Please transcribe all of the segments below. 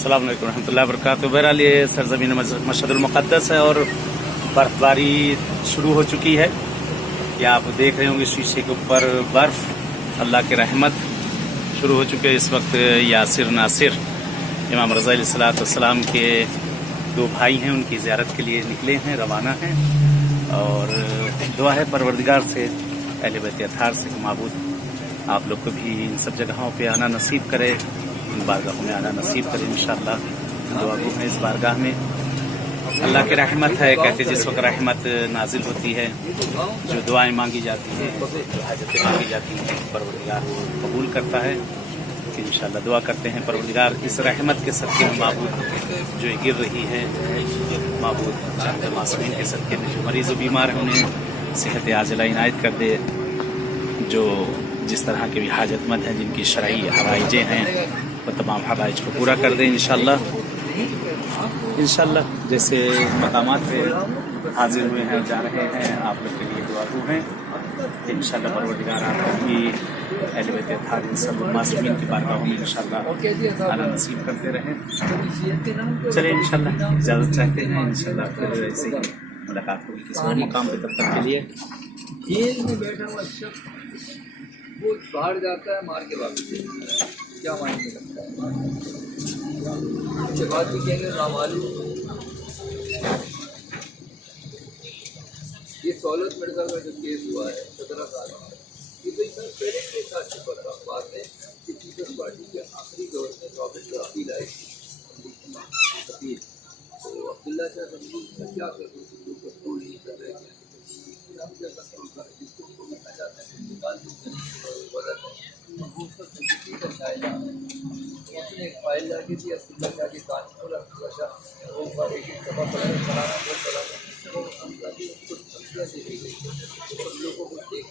अस्सलाम वालेकुम रहमतुल्लाहि व बरकातुहू। बहरहाल ये सरजमीन मशहदुल मुक़द्दस है और बर्फ़बारी शुरू हो चुकी है। ये आप देख रहे होंगे शीशे के ऊपर बर्फ़, अल्लाह की रहमत शुरू हो चुकी है। इस वक्त यासिर नासिर इमाम रज़ा अलैहिस्सलाम के दो भाई हैं, उनकी ज़ियारत के लिए निकले हैं, रवाना हैं। और दुआ है परवरदिगार से, अहले बैत अत्हार से कि माबूद आप लोग को भी इन सब जगहों पे आना नसीब करे, इन बारगाहों में आना नसीब करे इंशाअल्लाह। दुआ गो है इस बारगाह में। अल्लाह की रहमत है, कहते जिस वक्त रहमत नाजिल होती है, जो दुआएं मांगी जाती हैं, जो हाजतें मांगी जाती हैं, परवरदिगार वो कबूल करता है। कि इंशाअल्लाह दुआ करते हैं परवरदिगार इस रहमत के सदक़े में माबूद जो गिर रही है, माबूद चंद मासूमीन के सदक़े में जो मरीज़ बीमार हैं उन्हें सेहत आजिला इनायत कर दे। जो जिस तरह के भी हाजतमंद हैं, जिनकी शरई हवाइजें हैं, वो तमाम हवाइज को पूरा कर दें इंशाअल्लाह। जैसे मकामात पे हाजिर हुए हैं, जा रहे हैं, आप लोग के लिए दुआ हैं इंशाअल्लाह। परवरदिगार आपको भी अहले बैत अत्हार इन सब मासूमीन की बारगाहों में इंशाअल्लाह आना नसीब करते रहें। चलिए इंशाअल्लाह इजाज़त चाहते हैं, इंशाअल्लाह फिर ऐसे ही मुलाकात होगी किसी और मकाम पे। तब तक के लिए जेल में बैठा हुआ शख्स वो बाहर जाता है, मार के वापस क्या मायने लगता है। उसके बाद भी कहेंगे नामालूम। ये सहूलत मेडिकल में जो केस हुआ है 17 साल, ये तो इंसान पहले के साथ से पता बात है कि पीपल्स पार्टी के आखिरी दौर में रॉबर्ट का अपील आई थी। तो अब्दुल्ला शाह नकवी क्या कर रहे कंट्रोल नहीं कर रहे हैं, हम क्या कंट्रोल कर रहे हैं, जिसको उनको करना चाहते हैं निकाल का शायद उसने एक फाइल ला के थी अब्दुल्ला शाह के कान खोला, अब्दुल्ला शाह वो एक सभा चलाना बहुत चला वो समझा दे गई तो लोगों को देख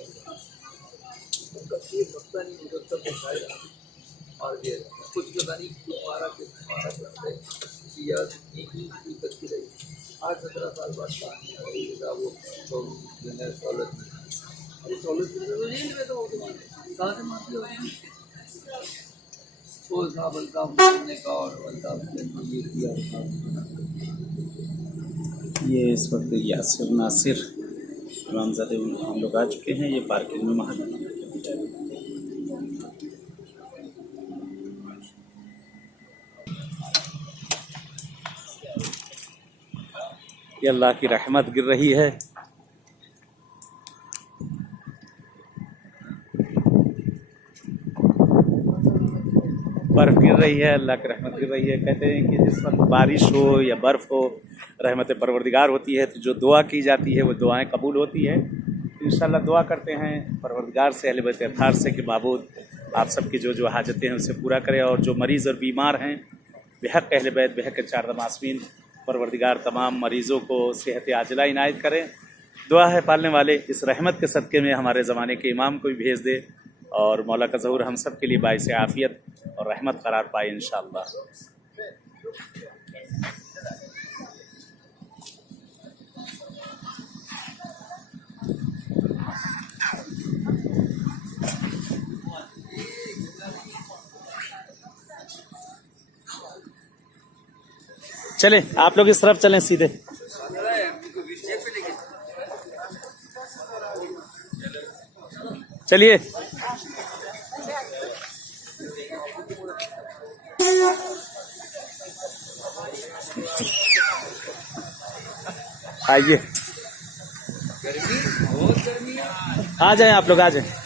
उनका कोई मसला नहीं हो सकता तो शायद मार दिया कुछ पता नहीं क्यों मारा करते याद नहीं करती रही। 8-17 साल बाद कहानी वो जो है सहूलत में जेल में तो कहाँ से माफी होगी वो साहब अल्ताफ ने कहा और अल्ताफ ने किया। ये इस वक्त यासिर नासिर इमामज़ादे हम लोग आ चुके हैं। ये पार्किंग में महल ये अल्लाह की रहमत गिर रही है। बर्फ़ गिर रही है, अल्लाह की रहमत गिर रही है। कहते हैं कि जिस वक्त बारिश हो या बर्फ़ हो, रहमत परवरदिगार होती है, तो जो दुआ की जाती है वो दुआएं कबूल होती हैं। इंशाअल्लाह दुआ करते हैं परवरदिगार से, अहले बैत अत्हार से कि माबूद आप सबकी जो हाजतें हैं उसे पूरा करें। और जो मरीज़ और बीमार हैं बेहक अहले बैत बेहक चार मासूमीन, परवरदिगार तमाम मरीज़ों को सेहत आजिला इनायत करें। दुआ है पालने वाले इस रहमत के सदक़े में हमारे ज़माने के इमाम को भी भेज दे और मौला का ज़हूर हम सब के लिए बाइस आफ़ियत और रहमत करार पाए इंशाअल्लाह। चलें आप लोग इस तरफ चलें सीधे। चलिए आइए, आ जाएं आप लोग, आ जाएं।